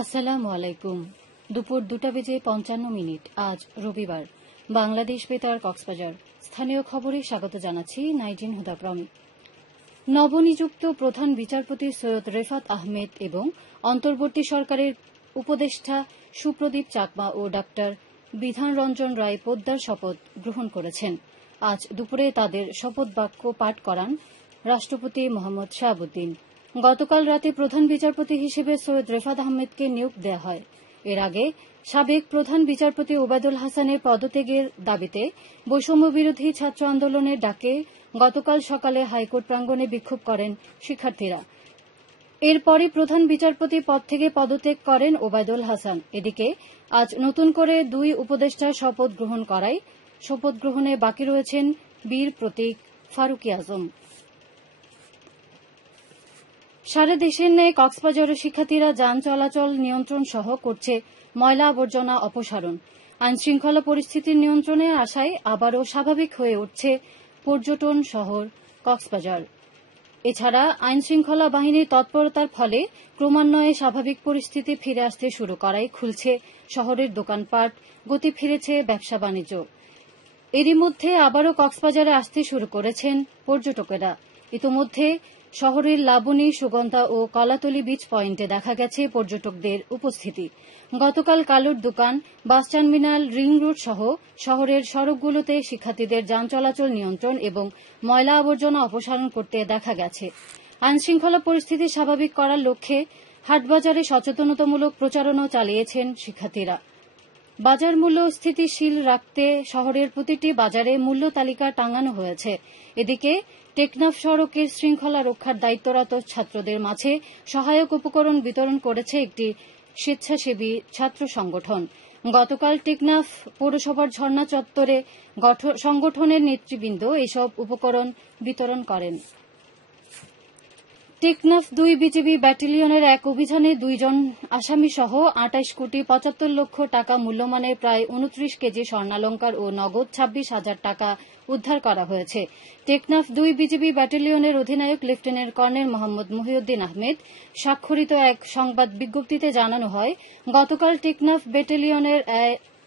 আসসালামু আলাইকুম। দুপুর 2:55 আজ রবিবার। বাংলাদেশ বেতার কক্সবাজার স্থানীয় খবরে স্বাগত জানাচ্ছি নাইজিন হুদা প্রমি। নবনিযুক্ত প্রধান বিচারপতি সৈয়দ রেফাত আহমেদ এবং অন্তর্বর্তী সরকারের উপদেষ্টা সুপ্রদীপ চাকমা ও ডাক্তার বিধান রঞ্জন রায় পোদ্দার শপথ গ্রহণ করেছেন। আজ দুপুরে তাদের শপথ বাক্য পাঠ করান রাষ্ট্রপতি মোহাম্মদ শাহাবুদ্দিন। গতকাল রাতে প্রধান বিচারপতি হিসেবে সৈয়দ রেফাত আহমেদকে নিয়োগ দেওয়া হয়। এর আগে সাবেক প্রধান বিচারপতি ওবায়দুল হাসানের পদত্যাগের দাবিতে বৈষম্যবিরোধী ছাত্র আন্দোলনের ডাকে গতকাল সকালে হাইকোর্ট প্রাঙ্গণে বিক্ষোভ করেন শিক্ষার্থীরা। এরপরে প্রধান বিচারপতি পদ থেকে পদত্যাগ করেন ওবায়দুল হাসান। এদিকে আজ নতুন করে দুই উপদেষ্টার শপথ গ্রহণ করায় শপথ গ্রহণে বাকি রয়েছেন বীর প্রতীক ফারুকী আজম। সারা দেশের ন্যায় কক্সবাজারের শিক্ষার্থীরা যান চলাচল নিয়ন্ত্রণ সহ করছে ময়লা আবর্জনা অপসারণ। আইনশৃঙ্খলা পরিস্থিতির নিয়ন্ত্রণে আসায় আবারও স্বাভাবিক হয়ে উঠছে পর্যটন শহর কক্সবাজার। এছাড়া আইনশৃঙ্খলা বাহিনীর তৎপরতার ফলে ক্রমান্বয়ে স্বাভাবিক পরিস্থিতি ফিরে আসতে শুরু করায় খুলছে শহরের দোকানপাট, গতি ফিরেছে ব্যবসা বাণিজ্য। এরই মধ্যে আবারও কক্সবাজারে আসতে শুরু করেছেন পর্যটকেরা। ইতোমধ্যে শহরের লাবণী, সুগন্ধা ও কলাতলী বিচ পয়েন্টে দেখা গেছে পর্যটকদের উপস্থিতি। গতকাল কালুর দোকান, বাস টার্মিনাল, রিং রোড সহ শহরের সড়কগুলোতে শিক্ষার্থীদের যান চলাচল নিয়ন্ত্রণ এবং ময়লা আবর্জনা অপসারণ করতে দেখা গেছে। আইনশৃঙ্খলা পরিস্থিতি স্বাভাবিক করার লক্ষ্যে হাটবাজারে সচেতনতামূলক প্রচারণাও চালিয়েছেন শিক্ষার্থীরা। বাজার মূল্য স্থিতিশীল রাখতে শহরের প্রতিটি বাজারে মূল্য তালিকা টাঙানো হয়েছে। এদিকে টেকনাফ সড়কের শৃঙ্খলা রক্ষার দায়িত্বরত ছাত্রদের মাঝে সহায়ক উপকরণ বিতরণ করেছে একটি স্বেচ্ছাসেবী ছাত্র সংগঠন। গতকাল টেকনাফ পৌরসভার ঝর্ণা চত্বরে সংগঠনের নেতৃবৃন্দ এসব উপকরণ বিতরণ করেন। টেকনাফ 2 বিজিবি ব্যাটালিয়নের এক অভিযানে 2 জন আসামিসহ 28 কোটি 75 লক্ষ টাকা মূল্যমানের প্রায় 29 কেজি স্বর্ণালংকার ও নগদ 26,000 টাকা উদ্ধার করা হয়েছে। টেকনাফ 2 বিজিবি ব্যাটালিয়নের অধিনায়ক লেফটেন্যান্ট কর্নেল মোহাম্মদ মহিউদ্দিন আহমেদ স্বাক্ষরিত এক সংবাদ বিজ্ঞপ্তিতে জানানো হয়, গতকাল টেকনাফ ব্যাটালিয়নের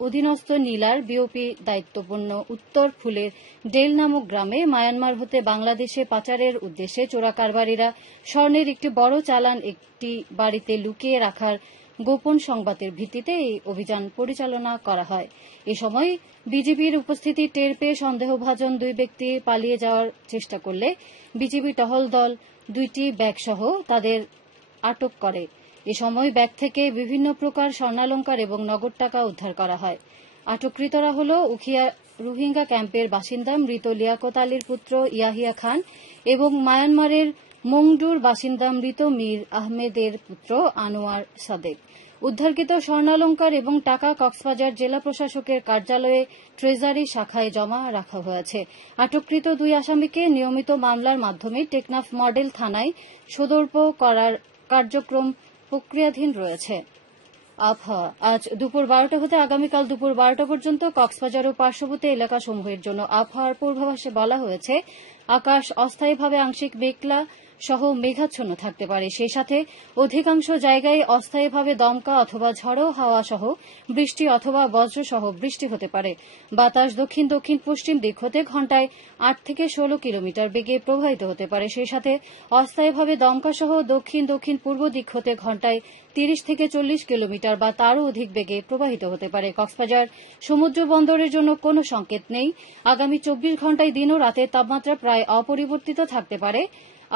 অধীনস্থ নীলার বিওপি দায়িত্বপূর্ণ উত্তর ফুলের ডেল নামক গ্রামে মায়ানমার হতে বাংলাদেশে পাচারের উদ্দেশ্যে চোরাকারবারিরা স্বর্ণের একটি বড় চালান একটি বাড়িতে লুকিয়ে রাখার গোপন সংবাদের ভিত্তিতে এই অভিযান পরিচালনা করা হয়। এ সময় বিজিবির উপস্থিতি টের পেয়ে সন্দেহভাজন 2 ব্যক্তি পালিয়ে যাওয়ার চেষ্টা করলে বিজিবি টহল দল 2টি ব্যাগসহ তাদের আটক করে। এ সময় ব্যাগ থেকে বিভিন্ন প্রকার স্বর্ণালংকার এবং নগদ টাকা উদ্ধার করা হয়। আটককৃতরা হল উখিয়া রোহিঙ্গা ক্যাম্পের বাসিন্দা মৃত লিয়াকত আলীর পুত্র ইয়াহিয়া খান এবং মায়ানমারের মংডুর বাসিন্দা মৃত মীর আহমেদের পুত্র আনোয়ার সাদেক। উদ্ধারকৃত স্বর্ণালংকার এবং টাকা কক্সবাজার জেলা প্রশাসকের কার্যালয়ে ট্রেজারি শাখায় জমা রাখা হয়েছে। আটককৃত 2 আসামিকে নিয়মিত মামলার মাধ্যমে টেকনাফ মডেল থানায় সোপর্দ করার কার্যক্রম প্রক্রিয়াধীন রয়েছে। আবহাওয়া। আজ দুপুর 12টা হতে আগামীকাল দুপুর 12টা পর্যন্ত কক্সবাজার ও পার্শ্ববর্তী এলাকাসমূহের জন্য আবহাওয়ার পূর্বাভাসে বলা হয়েছে, আকাশ অস্থায়ীভাবে আংশিক মেঘলা সহ মেঘাচ্ছন্ন থাকতে পারে। সেই সাথে অধিকাংশ জায়গায় অস্থায়ীভাবে দমকা অথবা ঝড়ো হাওয়া সহ বৃষ্টি অথবা বজ্র সহ বৃষ্টি হতে পারে। বাতাস দক্ষিণ দক্ষিণ পশ্চিম দিক হতে ঘণ্টায় 8 থেকে 16 কিলোমিটার বেগে প্রবাহিত হতে পারে। সেই সাথে অস্থায়ীভাবে দমকা সহ দক্ষিণ দক্ষিণ পূর্ব দিক হতে ঘণ্টায় 30 থেকে 40 কিলোমিটার বা তারও অধিক বেগে প্রবাহিত হতে পারে। কক্সবাজার সমুদ্র বন্দরের জন্য কোনো সংকেত নেই। আগামী 24 ঘণ্টায় দিন ও রাতের তাপমাত্রা প্রায় অপরিবর্তিত থাকতে পারে।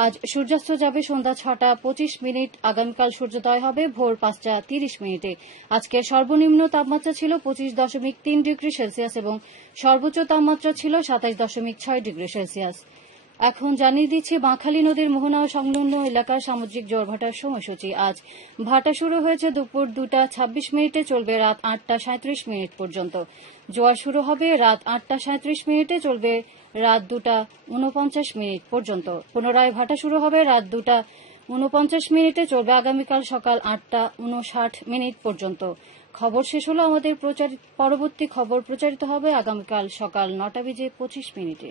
আজ সূর্যাস্ত যাবে সন্ধ্যা 6:25। আগামীকাল সূর্যোদয় হবে ভোর 5:30। আজকের সর্বনিম্ন তাপমাত্রা ছিল 25.3 ডিগ্রি সেলসিয়াস এবং সর্বোচ্চ তাপমাত্রা ছিল 27.6 ডিগ্রি সেলসিয়াস। এখন জানিয়ে দিচ্ছি বাঁকখালী নদীর মোহনা ও সংলগ্ন এলাকার সামুদ্রিক জোয়ার ভাটার সময়সূচি। আজ ভাটা শুরু হয়েছে দুপুর 2:26, চলবে রাত 8:37 পর্যন্ত। জোয়ার শুরু হবে রাত 8:37, চলবে রাত 2:49 পর্যন্ত। পুনরায় ভাটা শুরু হবে রাত 2:49, চলবে আগামীকাল সকাল 8:59 পর্যন্ত। খবর শেষ হলো। আমাদের পরবর্তী খবর প্রচারিত হবে আগামীকাল সকাল 9:25।